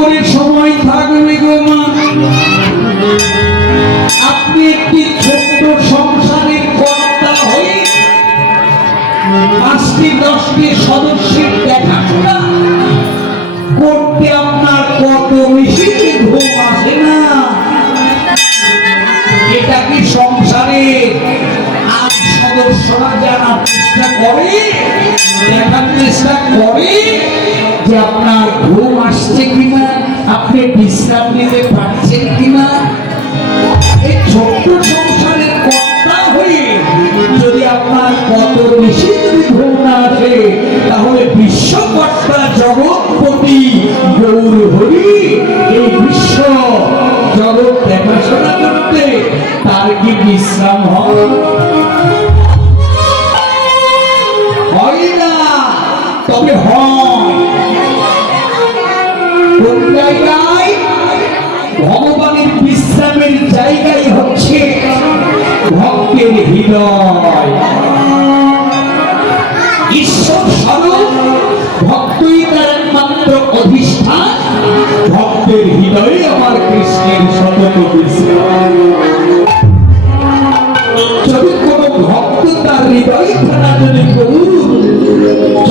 করে সময় থাকবে গো মা। আপনি একটি ছোট্ট সংসারের কর্তা হয়ে 5-10টি সদস্যের দেখাশোনা করতে আপনার কত মিশিয়ে ঘুম আসে না? এটা কি সংসারে আজ সদস্যরা জানার চেষ্টা করে, দেখার চেষ্টা করে যে আপনার ঘুম আসছে কিনা, আপনি বিশ্রাম নিতে পারছেন কিনা? এই ছোট্ট সংসারের কর্তা হয়ে যদি আপনার কত বেশি যদি ঘুম না আসে, তাহলে বিশ্বকর্তা জগৎপতি গৌর হরি এই বিশ্ব জগৎ দেখাশোনা করতে তার কি বিশ্রাম হয় না? তবে হয় কোন জায়গায়? ভগবানের বিশ্রামের জায়গায় হচ্ছে ভক্তের হৃদয়। ঈশ্বর স্বরূপ ভক্তই তার একমাত্র অধিষ্ঠান। ভক্তের হৃদয়ে আমার কৃষ্ণের সতত বিশ্রাম। যদি কোন ভক্ত তার হৃদয় খানা যদি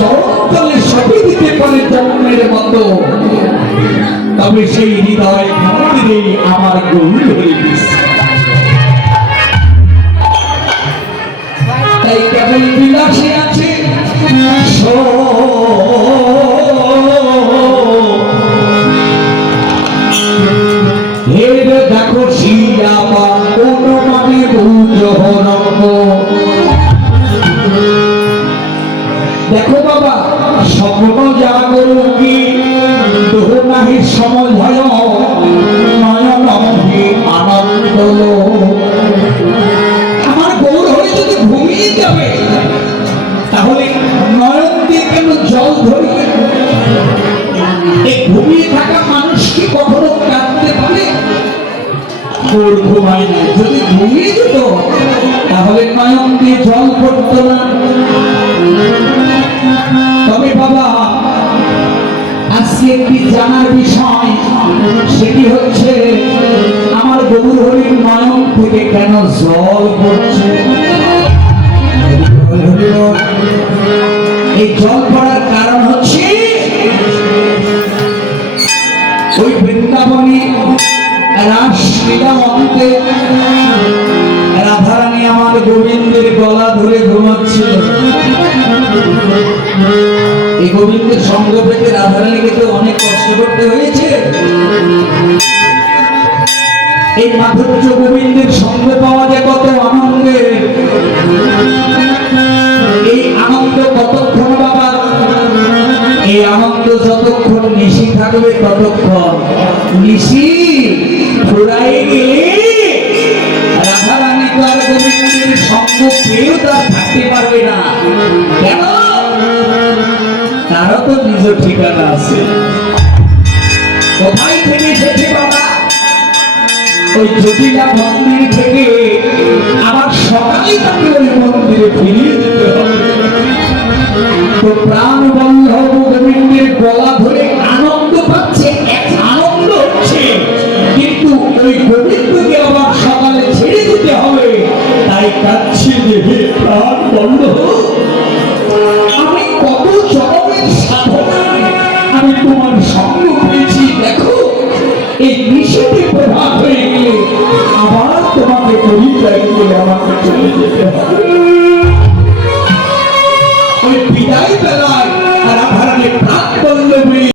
জগৎতলে সবই দিতে পারে জন্মের মতো, তবে সেই হৃদয় মন্দিরে আমার গৌর হয়ে বিশ্রাম। তাই কেবল বিলাসে আছে দেখো শিলাবা কোন মানে দেখো বাবা স্বপ্ন জাগরুকি দোহনাহি সময় নয়ন আনন্দ। আমার গৌর হয়ে যদি ঘুমিয়ে যাবে, তাহলে নয়ন দিয়ে কেন জল ধরি? এই ঘুমিয়ে থাকা মানুষ কি কখনো কাঁদতে পারে? গৌর ঘুমায় না। যদি ঘুমিয়ে যেত, তাহলে নয়ন দিয়ে জল পড়ত না। তবে বাবা আজকে একটি জানার বিষয়, সেটি হচ্ছে আমার গৌর হরির নয়ন থেকে কেন জল পড়ছে। এই জল পড়ার কারণ হচ্ছে ওই বৃন্দাবনী রাসলীলা অন্তে রাধারানী আমার গোবিন্দের গলা ধরে ঘুমাচ্ছিল। এই গোবিন্দের সঙ্গ পেতে রাধারানীকে তো অনেক কষ্ট করতে হয়েছে। এই মাধুর্য গোবিন্দের সঙ্গ পাওয়া যায় কত আনন্দের। এই আনন্দ কতক্ষণ বাবা? এই আনন্দ যতক্ষণ নিশি থাকবে ততক্ষণ। নিশি ফুরাই গেলে রাধারানী তো আর গোবিন্দের সঙ্গ পেয়েও তার থাকতে পারবে না। কেন? তারও তো নিজ ঠিকানা আছে। কোথায় থেকে এসেছে বাবা? ওই জটিলা মন্দির থেকে আবার সকালে তাকে ওই মন্দিরে ফিরিয়ে দিতে হবে। তো প্রাণ বল্লভ গোবিন্দের গলা ধরে আনন্দ পাচ্ছে, এক আনন্দ হচ্ছে, কিন্তু ওই গোবিন্দকে আবার সকালে ছেড়ে দিতে হবে। তাই কাছে যে হে প্রাণ বল্লভ, আমি কত জনমের সাধনায় আমি তোমার সঙ্গ পেয়েছি। দেখো এই নিষেধে প্রভাব হয়ে গেলে আবার তোমাকে পরিত্যাগ করে আমাকে চলে যেতে হবে। ওই বিদায় বেলায় রাধারানী প্রাণ বল্লভী